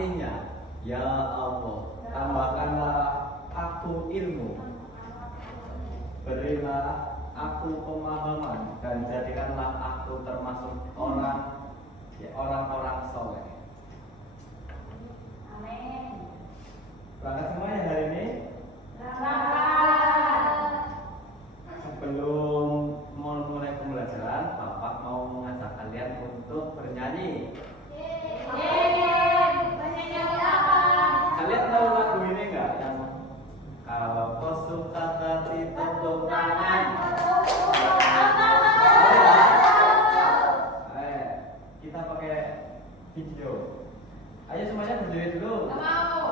Artinya, ya Allah, tambahkanlah aku ilmu, berilah aku pemahaman, dan jadikanlah aku termasuk orang-orang soleh. Amin. Berangkat semuanya hari ini. Sebelum mulai pembelajaran, Bapak mau mengajak kalian untuk bernyanyi. Kalian tahu lagu ini enggak? Yang kalau kau suka hati tepuk tangan. Kita pakai video. Ayo semuanya berdiri dulu. Nggak mau.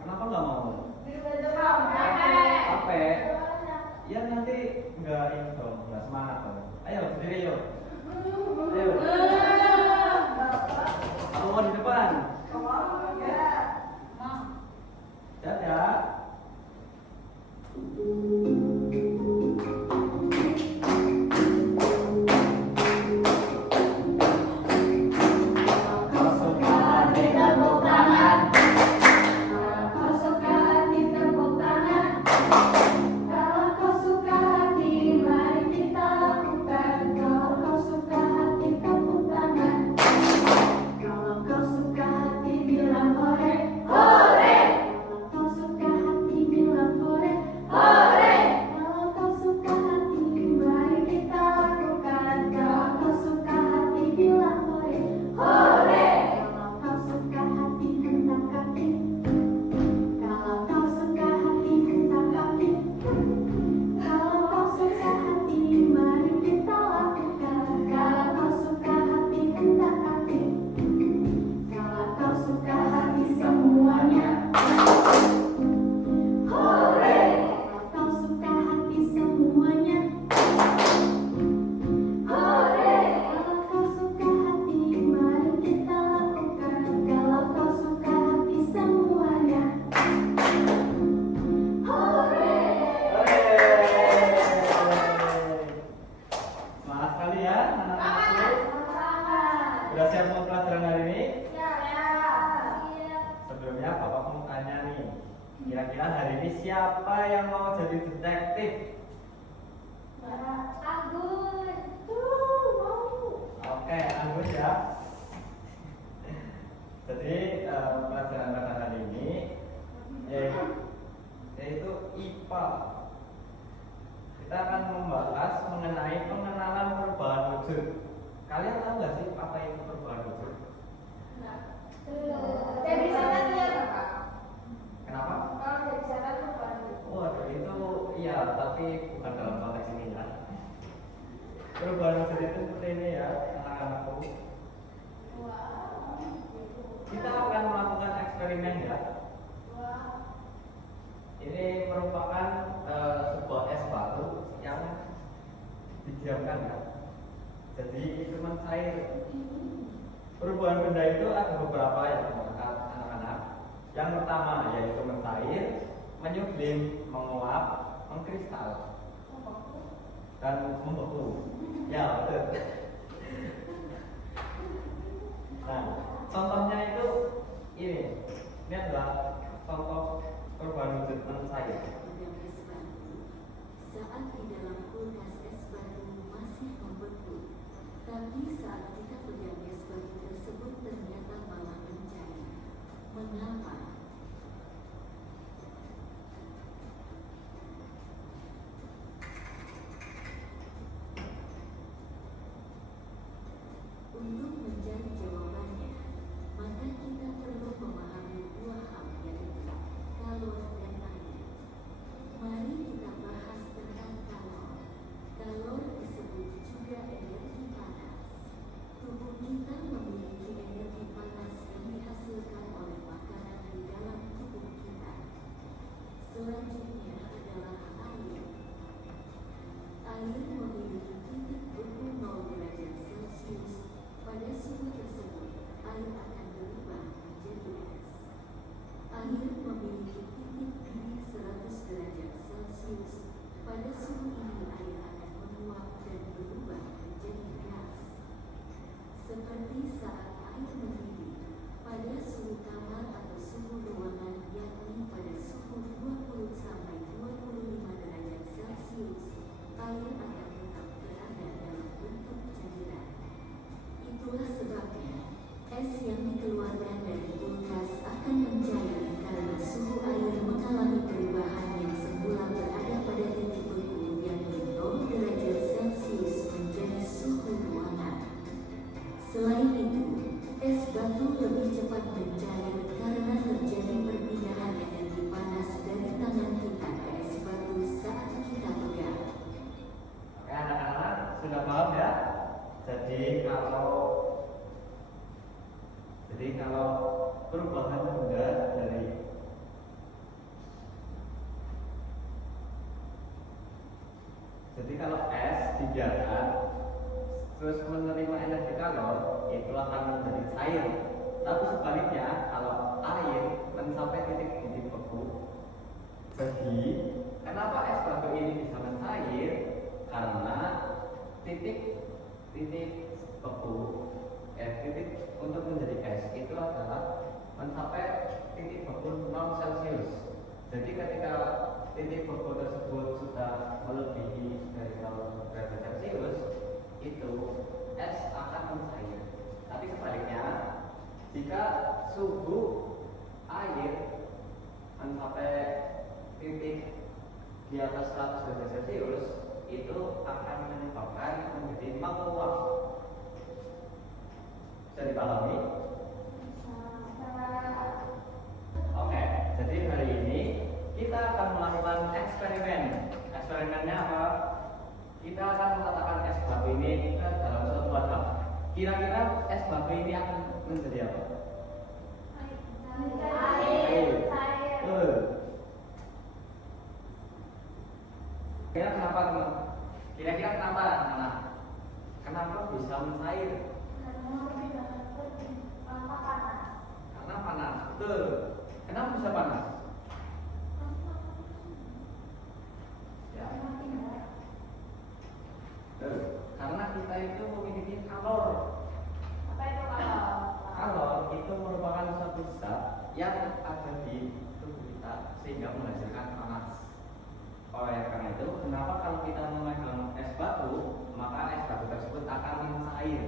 Kenapa nggak mau? Capek. Capek. Ya nanti nggak ini dong, nggak semangat dong. Ayo berdiri yuk. Ayo. Aku mau di depan. Dadah. Sudah siap mau pelajaran hari ini? Sebelumnya Bapak mau tanya nih, kira-kira hari ini siapa yang mau jadi detektif? Oke, Agus ya. Jadi pelajaran pada hari ini yaitu IPA. Kita akan membahas mengenai pengenalan perubahan wujud. Kalian tahu nggak sih apa itu perubahan wujud? Kenapa? Oh, itu iya, tapi bukan dalam konteks ini ya. Perubahan wujud itu seperti ini ya, anak-anakku. Kita akan melakukan eksperimen ya. Ini merupakan sebuah es batu yang didiamkan ya. Jadi itu mencair. Perubahan benda itu ada beberapa ya anak-anak. Yang pertama yaitu mencair, menyublim, menguap, mengkristal, dan membeku. Ya betul. Nah, contohnya itu ini. Ini adalah contoh perubahan wujud mencair. Saat di dalam kulkas es batu masih membeku, tapi saat kita pegang es batu tersebut ternyata malah mencair. Mengapa? Untuk mencari jawabannya, maka kita perlu memahami dua hal, yaitu kalor dan air. Mari kita bahas tentang kalor. Kalor disebut juga energi panas. Tubuh kita memiliki energi panas yang dihasilkan oleh makanan di dalam tubuh kita. Selanjutnya adalah air. Air memiliki titik beku 0 derajat Celcius. Pada suhu tersebut, air akan berubah menjadi es. Air memiliki titik didih 100 derajat Celcius. Pada suhu ini air akan menguap dan berubah menjadi gas. Seperti saat air mendidih, pada suhu kamar atau suhu ruangan, yakni pada suhu 20 sampai 25 derajat Celcius, air akan tetap berada dalam bentuk cairan. Itulah sebabnya es yang dikeluarkan dari kulkas akan mencair karena suhu air mengalami perubahan yang semula berada pada titik beku yakni 0 derajat Celcius menjadi suhu ruangan. Selain itu, es batu lebih cepat mencair karena terjadi perpindahan energi panas dari tangan kita ke es batu saat kita pegang. Oke, anak-anak sudah paham ya? Jadi kalau perubahan benda kalau es dibiarkan terus menerima energi kalor, itu akan menjadi cair. Tapi sebaliknya, kalau air mencapai titik beku, jadi kenapa es batu ini bisa mencair? Karena titik beku, titik untuk menjadi es itu adalah mencapai titik beku 0 Celcius. Jadi ketika titik beku tersebut sudah melebihi dari 0 derajat Celcius, itu es akan mencair. Tapi sebaliknya, jika suhu air mencapai titik di atas 100 derajat Celcius, itu akan menyebabkan menjadi menguap. Bisa dipahami? Oke, jadi hari ini kita akan melakukan eksperimen. Eksperimennya apa? Kita akan meletakkan es batu ini ke dalam suatu wadah. Kira-kira es batu ini akan menjadi apa? Air. Betul. Kira-kira kenapa? Kenapa bisa mencair? Karena panas. Betul. Kenapa bisa panas? Ya. Betul. Karena kita itu memiliki kalor. Apa itu kalor? Kalor itu merupakan suatu zat yang ada di tubuh kita sehingga menghasilkan panas. Oleh karena itu, kenapa kalau kita memegang es batu, maka es batu tersebut akan mencair.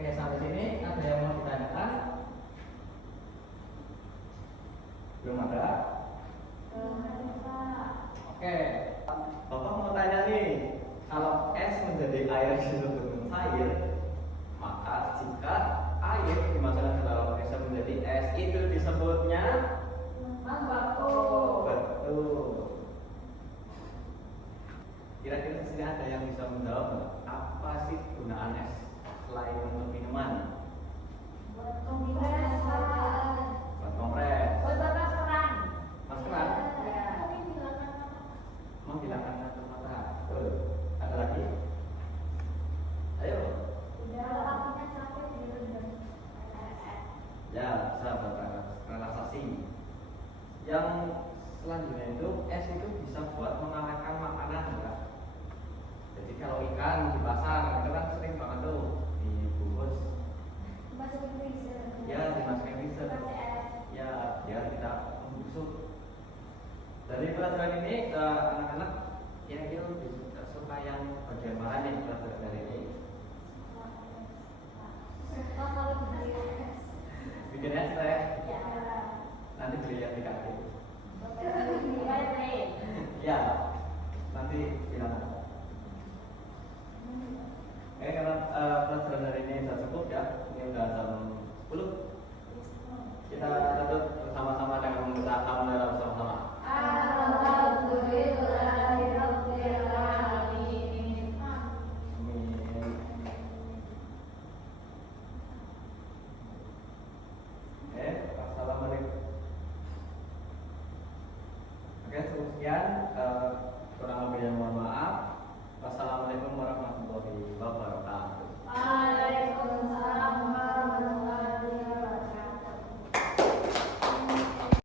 Oke, sampai sini ada yang mau ditanyakan? Belum ada? Oke, Bapak mau tanya nih, kalau es menjadi air disebut mencair, maka jika air dimasukkan ke dalam es menjadi es, itu disebutnya Batu. betul. Kira-kira di sini ada yang bisa menjawab nggak? Apa sih gunaan es selain untuk minuman? Untuk